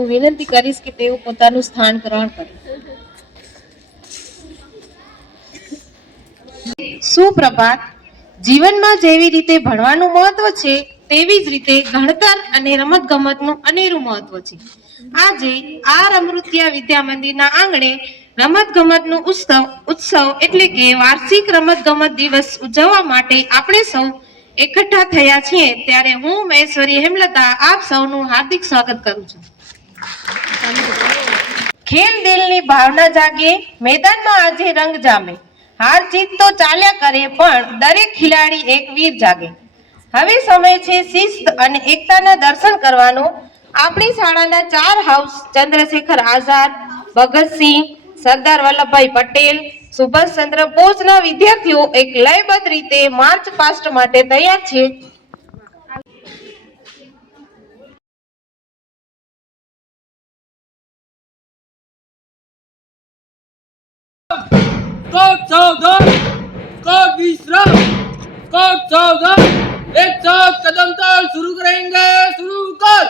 હું વિનંતી કરીશ કે તેઓ પોતાનું સ્થાન ગ્રહણ કરે. સુપ્રભાત. જીવનમાં જેવી રીતે ભણવાનું મહત્વ છે તેવી જ રીતે ગણતર અને રમતગમતનું અનેરું મહત્વ છે. આજે આ અમૃતિયા વિદ્યા મંદિરના આંગણે રમતગમતનું ઉત્સવ એટલે કે વાર્ષિક રમતગમત દિવસ ઉજવવા માટે આપણે સૌ એકઠા થયા છીએ, ત્યારે હું મહેશ્વરી હેમલતા આપ સૌનું હાર્દિક સ્વાગત કરું છું. ખેલ દિલની ભાવના જાગે, મેદાનમાં આજે રંગ જામે. હાર જીત તો ચાલ્યા કરે પણ દરેક ખેલાડી એક વીર જાગે. હવે સમય છે શિસ્ત અને એકતાના દર્શન કરવાનો. આપણી શાળાના 4 હાઉસ ચંદ્રશેખર આઝાદ, ભગતસિંહ, સરદાર વલ્લભભાઈ પટેલ, સુભાષચંદ્ર બોઝના વિદ્યાર્થીઓ એક લયબદ્ધ રીતે માર્ચ પાસ્ટ માટે તૈયાર છે. स्कॉट सावधान, स्कॉट विश्राम, स्कॉट सावधान, एक साथ कदम ताल शुरू करेंगे, शुरू कर.